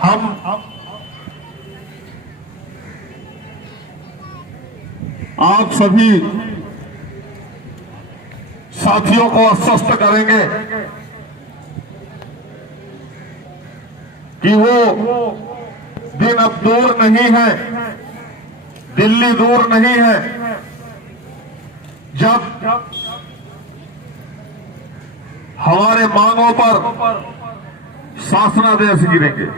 हम आप सभी साथियों को आश्वस्त करेंगे कि वो दिन अब दूर नहीं है, दिल्ली दूर नहीं है, जब हमारे मांगों पर शासनादेश गिरेंगे।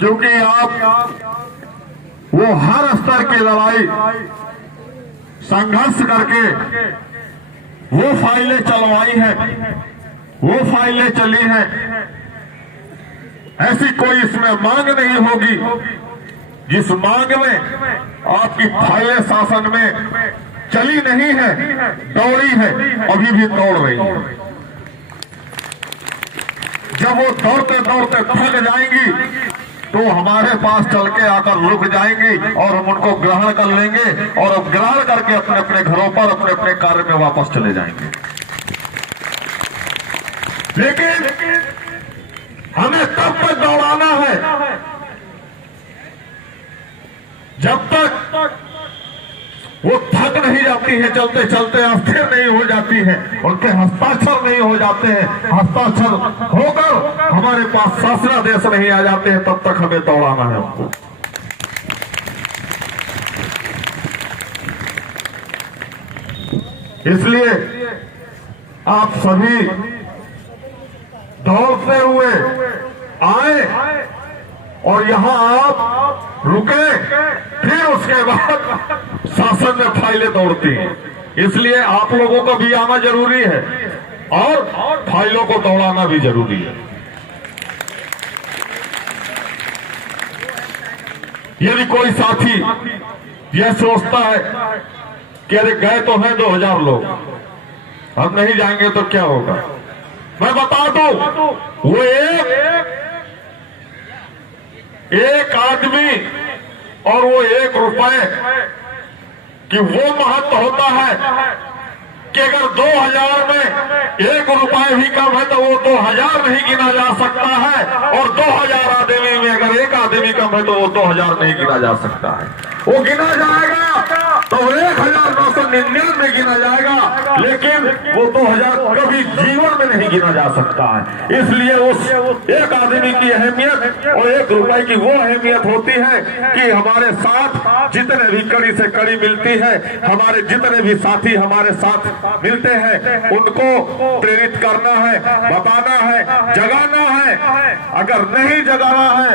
क्योंकि आप वो हर स्तर की लड़ाई संघर्ष करके वो फाइलें चलवाई है, वो फाइलें चली हैं। ऐसी कोई इसमें मांग नहीं होगी जिस मांग में आपकी फाइलें शासन में चली नहीं है, दौड़ी है, अभी भी दौड़ रही है। जब वो दौड़ते दौड़ते थक जाएंगी तो हमारे पास चल के आकर रुक जाएंगे और हम उनको ग्रहण कर लेंगे और अब ग्रहण करके अपने अपने घरों पर अपने अपने कार्य में वापस चले जाएंगे। लेकिन हमें तब तक दौड़ाना है जब तक वो थक नहीं जाती है, चलते चलते अस्थिर नहीं हो जाती है, उनके हस्ताक्षर नहीं हो जाते हैं, हस्ताक्षर होकर हमारे पास शासनादेश नहीं आ जाते हैं, तब तक हमें दौड़ाना है उनको। इसलिए आप सभी दौड़ते हुए आए और यहां आप रुके, फिर उसके बाद शासन में फाइलें दौड़ती हैं। इसलिए आप लोगों को भी आना जरूरी है और फाइलों को दौड़ाना भी जरूरी है। यदि कोई साथी यह सोचता है कि अरे गए तो हैं 2000 लोग, हम नहीं जाएंगे तो क्या होगा, मैं बता दूं, वो एक आदमी और वो 1 रुपए कि वो महत्व होता है कि अगर 2000 में 1 रुपए भी कम है तो वो 2000 नहीं गिना जा सकता है, और 2000 आदमी में अगर 1 आदमी कम है तो वो 2000 नहीं गिना जा सकता है। वो गिना जाएगा तो 1999 गिना जाएगा, लेकिन वो 2000 कभी जीवन में नहीं गिना जा सकता है। इसलिए उस 1 आदमी की अहमियत और 1 रुपए की वो अहमियत होती है कि हमारे साथ जितने भी कड़ी से कड़ी मिलती है, हमारे जितने भी साथी हमारे साथ मिलते हैं, उनको प्रेरित करना है, बताना है, जगाना है। अगर नहीं जगाना है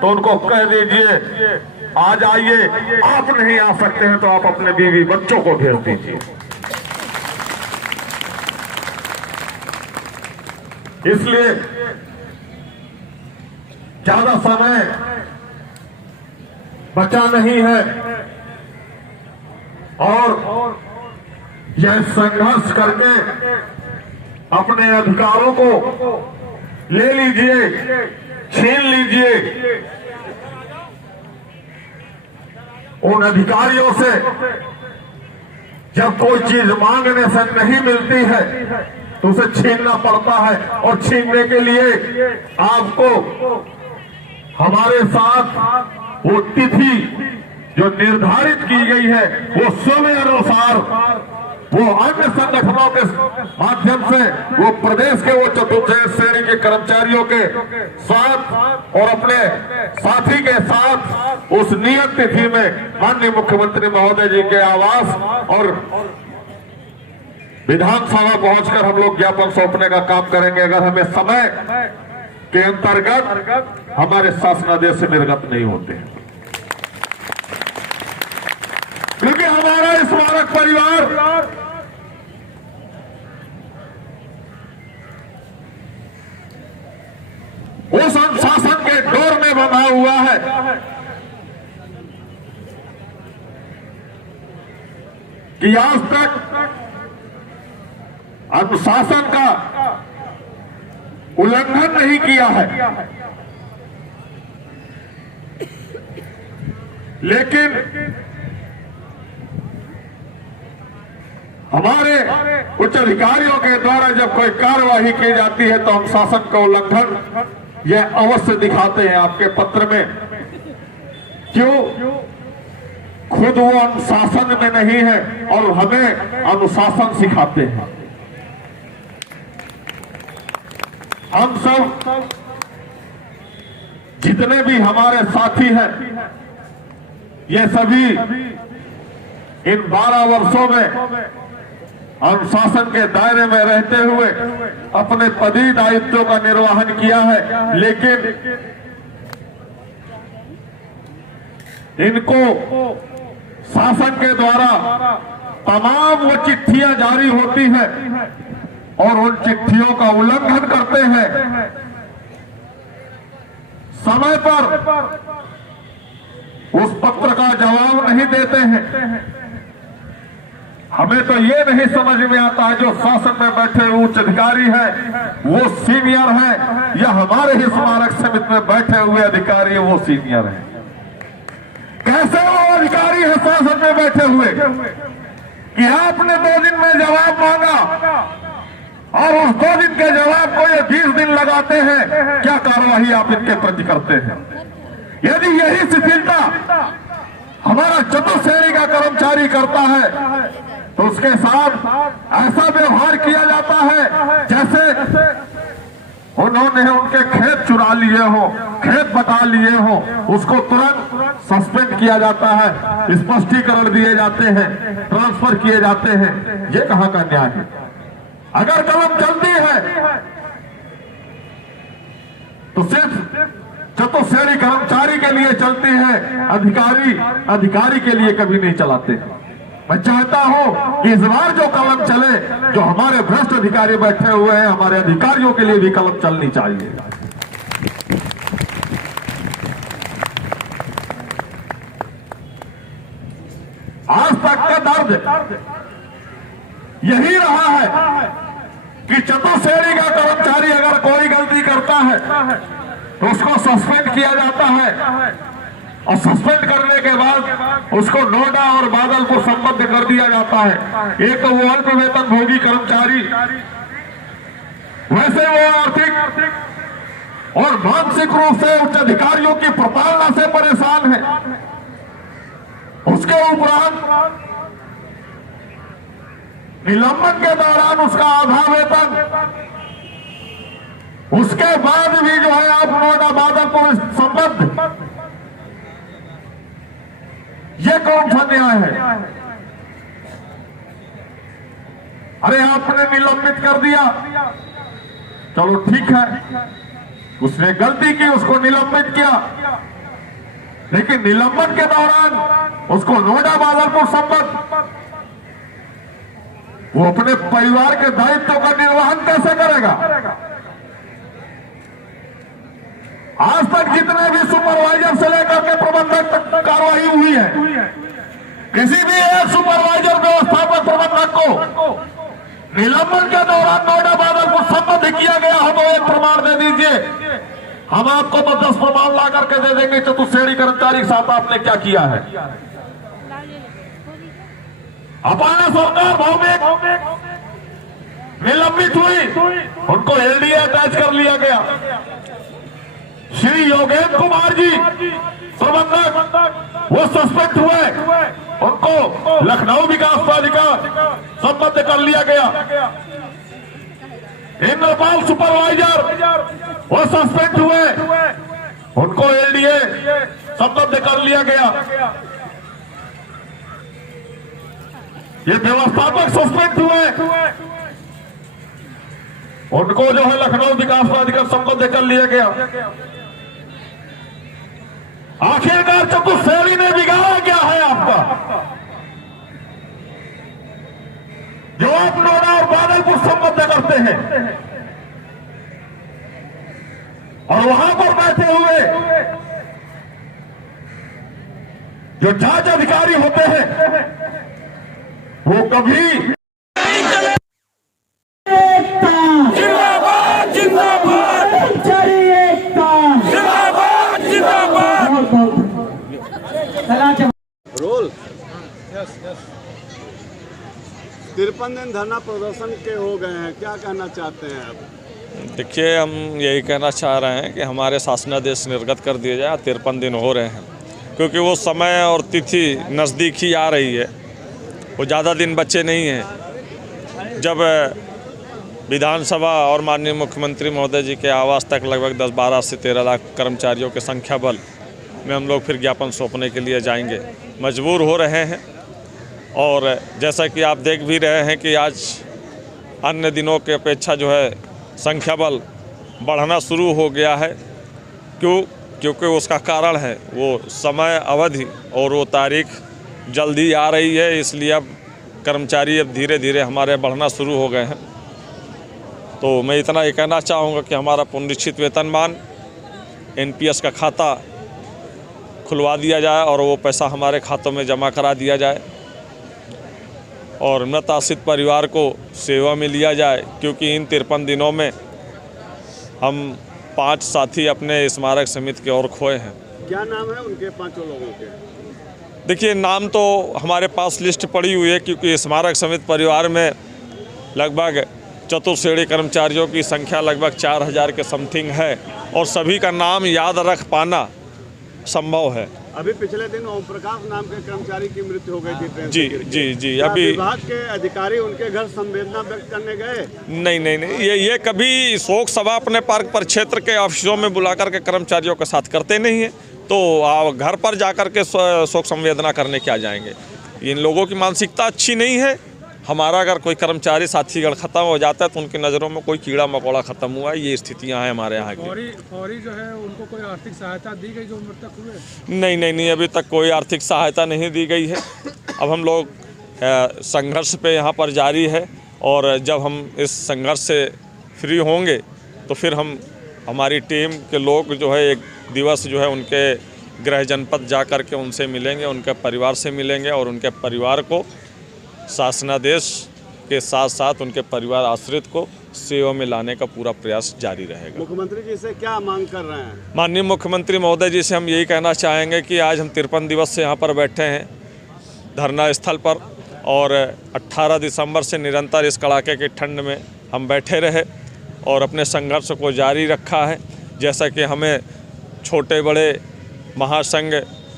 तो उनको कह दीजिए आ जाइए, आप नहीं आ सकते हैं तो आप अपने बीवी बच्चों को भेज दीजिए। इसलिए ज्यादा समय बचा नहीं है और यह संघर्ष करके अपने अधिकारों को ले लीजिए, छीन लीजिए। उन अधिकारियों से जब कोई चीज मांगने से नहीं मिलती है तो उसे छीनना पड़ता है, और छीनने के लिए आपको हमारे साथ वो तिथि जो निर्धारित की गई है वो समय अनुसार वो अन्य संगठनों के माध्यम से वो प्रदेश के वो चतुर्थ श्रेणी के कर्मचारियों के साथ और अपने साथी के साथ उस नियत तिथि में माननीय मुख्यमंत्री महोदय जी के आवास और विधानसभा पहुंचकर हम लोग ज्ञापन सौंपने का काम करेंगे, अगर हमें समय के अंतर्गत हमारे शासनादेश से निर्गत नहीं होते हैं। क्योंकि हमारा स्मारक परिवार उस अनुशासन के डोर में बंधा हुआ है कि आज तक अनुशासन का उल्लंघन नहीं किया है, लेकिन हमारे उच्च अधिकारियों के द्वारा जब कोई कार्यवाही की जाती है तो हम शासन का उल्लंघन यह अवश्य दिखाते हैं आपके पत्र में। क्यों? खुद वो अनुशासन में नहीं है और हमें अनुशासन सिखाते हैं। हम सब जितने भी हमारे साथी हैं, ये सभी इन 12 वर्षों में अनुशासन के दायरे में रहते हुए अपने पदी दायित्वों का निर्वहन किया है, लेकिन इनको शासन के द्वारा तमाम वो चिट्ठियां जारी होती हैं और उन चिट्ठियों का उल्लंघन करते हैं, समय पर उस पत्र का जवाब नहीं देते हैं। हमें तो ये नहीं समझ में आता है जो शासन में बैठे उच्च अधिकारी है वो सीनियर है या हमारे ही स्मारक समिति में बैठे हुए अधिकारी वो सीनियर है। कैसे वो अधिकारी है शासन में बैठे हुए कि आपने 2 दिन में जवाब मांगा और उस 2 दिन के जवाब को ये 20 दिन लगाते हैं। क्या कार्यवाही आप इनके प्रति करते हैं? यदि यही शिथिलता हमारा चतुर्श्रेणी का कर्मचारी करता है तो उसके साथ ऐसा व्यवहार किया जाता है जैसे उन्होंने उनके खेत चुरा लिए हो, खेत बटा लिए हो, उसको तुरंत सस्पेंड किया जाता है, स्पष्टीकरण दिए जाते हैं, ट्रांसफर किए जाते हैं। ये कहां का न्याय है? अगर कलम चलती है तो सिर्फ चतुर्श्रेणी कर्मचारी के लिए चलती है, अधिकारी के लिए कभी नहीं चलाते। मैं चाहता हूं कि इस बार जो कलम चले, जो हमारे भ्रष्ट अधिकारी बैठे हुए हैं, हमारे अधिकारियों के लिए भी कलम चलनी चाहिए। आज तक का दर्द यही रहा है कि चतुर्श्रेणी का कर्मचारी अगर कोई गलती करता है तो उसको सस्पेंड किया जाता है और सस्पेंड करने के बाद उसको नोएडा और बादलपुर संबद्ध कर दिया जाता है। एक तो वो अल्प वेतन भोगी कर्मचारी, वैसे वो आर्थिक और मानसिक रूप से उच्च अधिकारियों की प्रताड़ना से परेशान है। उसके उपरांत निलंबन के दौरान उसका आधा वेतन, उसके बाद भी जो है आप नोएडा बादलपुर संबद्ध, ये कौन सा न्याय है? अरे आपने निलंबित कर दिया, चलो ठीक है, उसने गलती की, उसको निलंबित किया, लेकिन निलंबन के दौरान उसको नोएडा बादलपुर संबद्ध वो अपने परिवार के दायित्वों का निर्वहन कैसे करेगा? आज तक जितने भी सुपरवाइजर से लेकर के प्रबंधक तक कार्रवाई हुई है, किसी भी एक सुपरवाइजर व्यवस्थापक प्रबंधक को निलंबन के दौरान नोएडा बादलपुर संबद्ध किया गया हो तो एक प्रमाण दे दीजिए, हम आपको तो 10 प्रमाण ला करके दे देंगे चतुर्श्रेणी कर्मचारी के साथ आपने क्या किया है। अपाना सरकार भौमिक निलंबित हुई, उनको एलडीए अटैच कर लिया गया। श्री योगेंद्र कुमार जी प्रबंधक वो सस्पेंड हुए, उनको लखनऊ विकास प्राधिकार संबद्ध कर लिया गया। इंद्रपाल सुपरवाइजर वो सस्पेंड हुए, उनको एलडीए संबद्ध कर लिया गया। ये व्यवस्थापक सस्पेंड हुए, उनको जो है लखनऊ विकास प्राधिकार संबद्ध कर लिया गया। आखिरकार चतुर्श्रेणी ने बिगाड़ा क्या है आपका, जो आप नोएडा और बादलपुर संबद्ध करते हैं और वहां पर बैठे हुए जो जांच अधिकारी होते हैं वो कभी रोल। 53 दिन धरना प्रदर्शन के हो गए हैं, क्या कहना चाहते हैं आप? देखिए, हम यही कहना चाह रहे हैं कि हमारे शासनादेश निर्गत कर दिए जाए। 53 दिन हो रहे हैं, क्योंकि वो समय और तिथि नज़दीक ही आ रही है, वो ज़्यादा दिन बचे नहीं हैं। जब विधानसभा और माननीय मुख्यमंत्री महोदय जी के आवास तक लगभग 10-12 से 13 लाख कर्मचारियों के संख्या बल में हम लोग फिर ज्ञापन सौंपने के लिए जाएंगे, मजबूर हो रहे हैं। और जैसा कि आप देख भी रहे हैं कि आज अन्य दिनों के अपेक्षा जो है संख्या बल बढ़ना शुरू हो गया है। क्योंकि उसका कारण है वो समय अवधि और वो तारीख जल्दी आ रही है, इसलिए अब कर्मचारी अब धीरे धीरे हमारे बढ़ना शुरू हो गए हैं। तो मैं इतना ही कहना चाहूँगा कि हमारा पुनरीक्षित वेतनमान NPS का खाता खुलवा दिया जाए और वो पैसा हमारे खातों में जमा करा दिया जाए और मृत आश्रित परिवार को सेवा में लिया जाए, क्योंकि इन 53 दिनों में हम 5 साथी अपने स्मारक समिति के और खोए हैं। क्या नाम है उनके 5 लोगों के? देखिए, नाम तो हमारे पास लिस्ट पड़ी हुई है, क्योंकि स्मारक समिति परिवार में लगभग चतुर्श्रेणी कर्मचारियों की संख्या लगभग 4000 के समथिंग है और सभी का नाम याद रख पाना संभव है। अभी पिछले दिन ओम प्रकाश नाम के कर्मचारी की मृत्यु हो गई थी ट्रेन जी से। जी अभी विभाग के अधिकारी उनके घर संवेदना व्यक्त करने गए? नहीं, ये कभी शोक सभा अपने पार्क पर क्षेत्र के ऑफिसों में बुला कर के कर्मचारियों के साथ करते नहीं है, तो आप घर पर जाकर के शोक संवेदना करने क्या जाएंगे? इन लोगों की मानसिकता अच्छी नहीं है। हमारा अगर कोई कर्मचारी साथीगण ख़त्म हो जाता है तो उनकी नज़रों में कोई कीड़ा मकोड़ा ख़त्म हुआ है, ये स्थितियां हैं हमारे यहाँ की। फौरी जो है उनको कोई आर्थिक सहायता दी गई जो मृतक हुए? नहीं, अभी तक कोई आर्थिक सहायता नहीं दी गई है। अब हम लोग संघर्ष पे यहाँ पर जारी है और जब हम इस संघर्ष से फ्री होंगे तो फिर हमारी टीम के लोग जो है एक दिवस जो है उनके गृह जनपद जा कर के उनसे मिलेंगे, उनके परिवार से मिलेंगे और उनके परिवार को शासनादेश के साथ साथ उनके परिवार आश्रित को सेवा में लाने का पूरा प्रयास जारी रहेगा। मुख्यमंत्री जी से क्या मांग कर रहे हैं? माननीय मुख्यमंत्री महोदय जी से हम यही कहना चाहेंगे कि आज हम 53 दिवस से यहाँ पर बैठे हैं धरना स्थल पर और 18 दिसंबर से निरंतर इस कड़ाके की ठंड में हम बैठे रहे और अपने संघर्ष को जारी रखा है। जैसा कि हमें छोटे बड़े महासंघ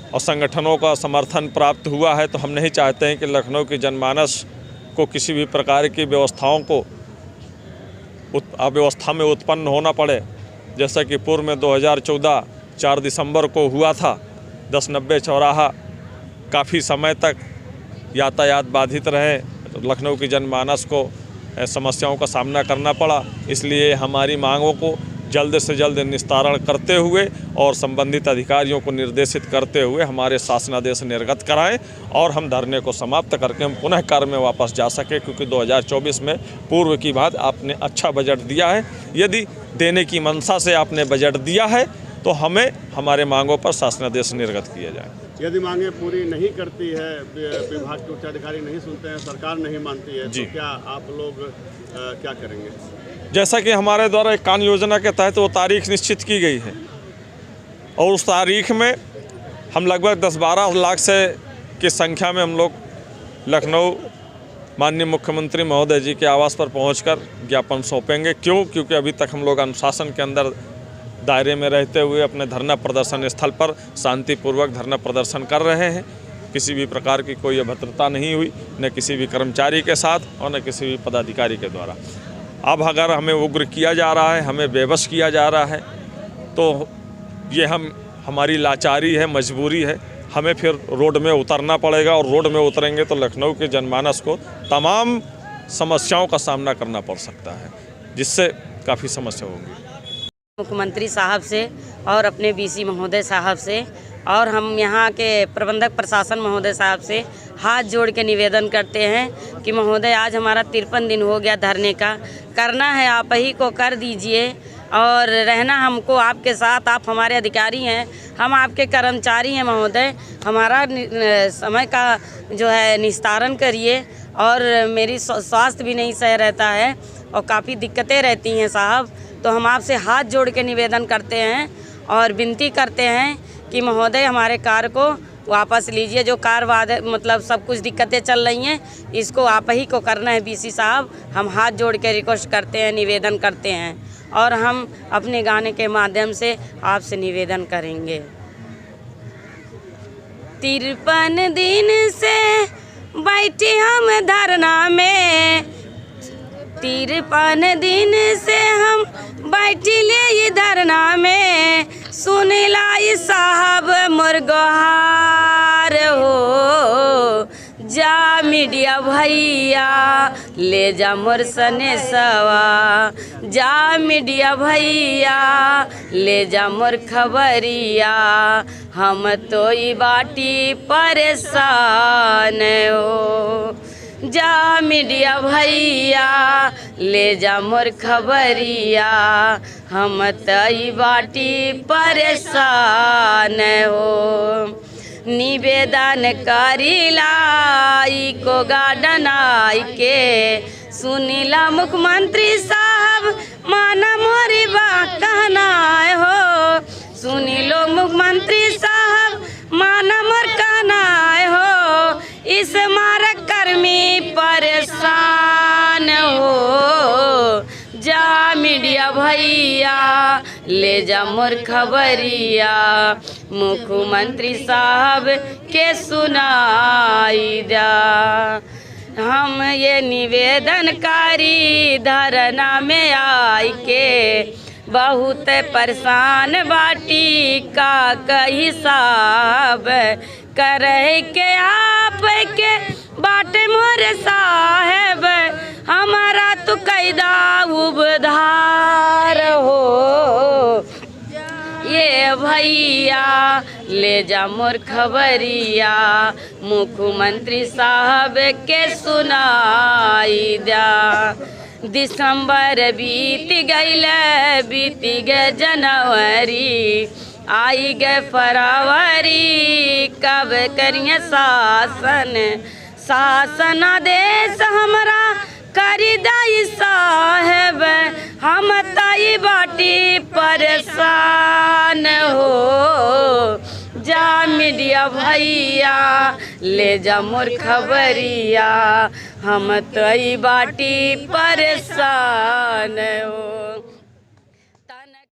और संगठनों का समर्थन प्राप्त हुआ है, तो हम नहीं चाहते हैं कि लखनऊ की जनमानस को किसी भी प्रकार की व्यवस्थाओं को अव्यवस्था में उत्पन्न होना पड़े। जैसा कि पूर्व में 2014 4 दिसंबर को हुआ था, 1090 चौराहा काफ़ी समय तक यातायात बाधित रहे, लखनऊ की जनमानस को समस्याओं का सामना करना पड़ा। इसलिए हमारी मांगों को जल्द से जल्द निस्तारण करते हुए और संबंधित अधिकारियों को निर्देशित करते हुए हमारे शासनादेश निर्गत कराएं और हम धरने को समाप्त करके हम पुनः कार्य में वापस जा सकें, क्योंकि 2024 में पूर्व की बात आपने अच्छा बजट दिया है। यदि देने की मंशा से आपने बजट दिया है तो हमें हमारे मांगों पर शासनादेश निर्गत किया जाए। यदि मांगे पूरी नहीं करती है, विभाग के उच्चाधिकारी नहीं सुनते हैं, सरकार नहीं मानती है, तो क्या आप लोग क्या करेंगे? जैसा कि हमारे द्वारा एक कान योजना के तहत वो तारीख निश्चित की गई है और उस तारीख में हम लगभग 10-12 लाख से की संख्या में हम लोग लखनऊ माननीय मुख्यमंत्री महोदय जी के आवास पर पहुंचकर ज्ञापन सौंपेंगे। क्योंकि अभी तक हम लोग अनुशासन के अंदर दायरे में रहते हुए अपने धरना प्रदर्शन स्थल पर शांतिपूर्वक धरना प्रदर्शन कर रहे हैं। किसी भी प्रकार की कोई अभद्रता नहीं हुई, न किसी भी कर्मचारी के साथ और न किसी भी पदाधिकारी के द्वारा। अब अगर हमें उग्र किया जा रहा है, हमें बेबस किया जा रहा है, तो ये हमारी लाचारी है, मजबूरी है। हमें फिर रोड में उतरना पड़ेगा और रोड में उतरेंगे तो लखनऊ के जनमानस को तमाम समस्याओं का सामना करना पड़ सकता है, जिससे काफ़ी समस्या होगी। मुख्यमंत्री साहब से और अपने BC महोदय साहब से और हम यहाँ के प्रबंधक प्रशासन महोदय साहब से हाथ जोड़ के निवेदन करते हैं कि महोदय आज हमारा 53 दिन हो गया धरने का, करना है आप ही को कर दीजिए और रहना हमको आपके साथ। आप हमारे अधिकारी हैं, हम आपके कर्मचारी हैं महोदय, हमारा समय का जो है निस्तारण करिए। और मेरी स्वास्थ्य भी नहीं सही रहता है और काफ़ी दिक्कतें रहती हैं साहब, तो हम आपसे हाथ जोड़ के निवेदन करते हैं और विनती करते हैं कि महोदय हमारे कार्य को वापस लीजिए। जो कार मतलब सब कुछ दिक्कतें चल रही हैं, इसको आप ही को करना है बीसी साहब। हम हाथ जोड़ के रिक्वेस्ट करते हैं, निवेदन करते हैं, और हम अपने गाने के माध्यम से आपसे निवेदन करेंगे। 53 दिन से बैठे हम धरना में, 53 दिन से हम बैठिले ये धरना में, सुनिला साहब मुर्गहार हो। जा मीडिया भैया ले जा मोर सने सवा, जा मीडिया भैया ले जा मोर खबरिया, हम तो ई बाटी परेशान हो। जा मीडिया भैया ले जा मोर खबरिया, हम तो ई बाटी परेशान हो। निवेदन करिला इको गार्डन आई के, सुनीला मुख्यमंत्री साहब माना मोरी बात कहना हो। सुनी लो मुख्यमंत्री साहब माना मोर कहना हो, इस मारक कर्मी परेशान हो। जा मीडिया भैया ले जा मोर खबरिया, मुख्यमंत्री साहब के सुनाई जा। हम ये निवेदन कारी धरना में आई के, बहुत परेशान बाटी का कही साहब, करे के आप के बाटे मोर साहेब, हमारा तो कैदा उबधार हो। ये भैया ले जा मोर खबरिया, मुख्यमंत्री साहब के सुनाई जा। दिसंबर बीत गईल, बीत गए जनवरी, आई गए फरवरी, कब करिए शासन, शासन आदेश हमरा करी दाई साहेब, हम ताई बाटी परेशान हो। जा मीडिया भैया ले जा मोर खबरिया, हम ताई बाटी परेशान हो।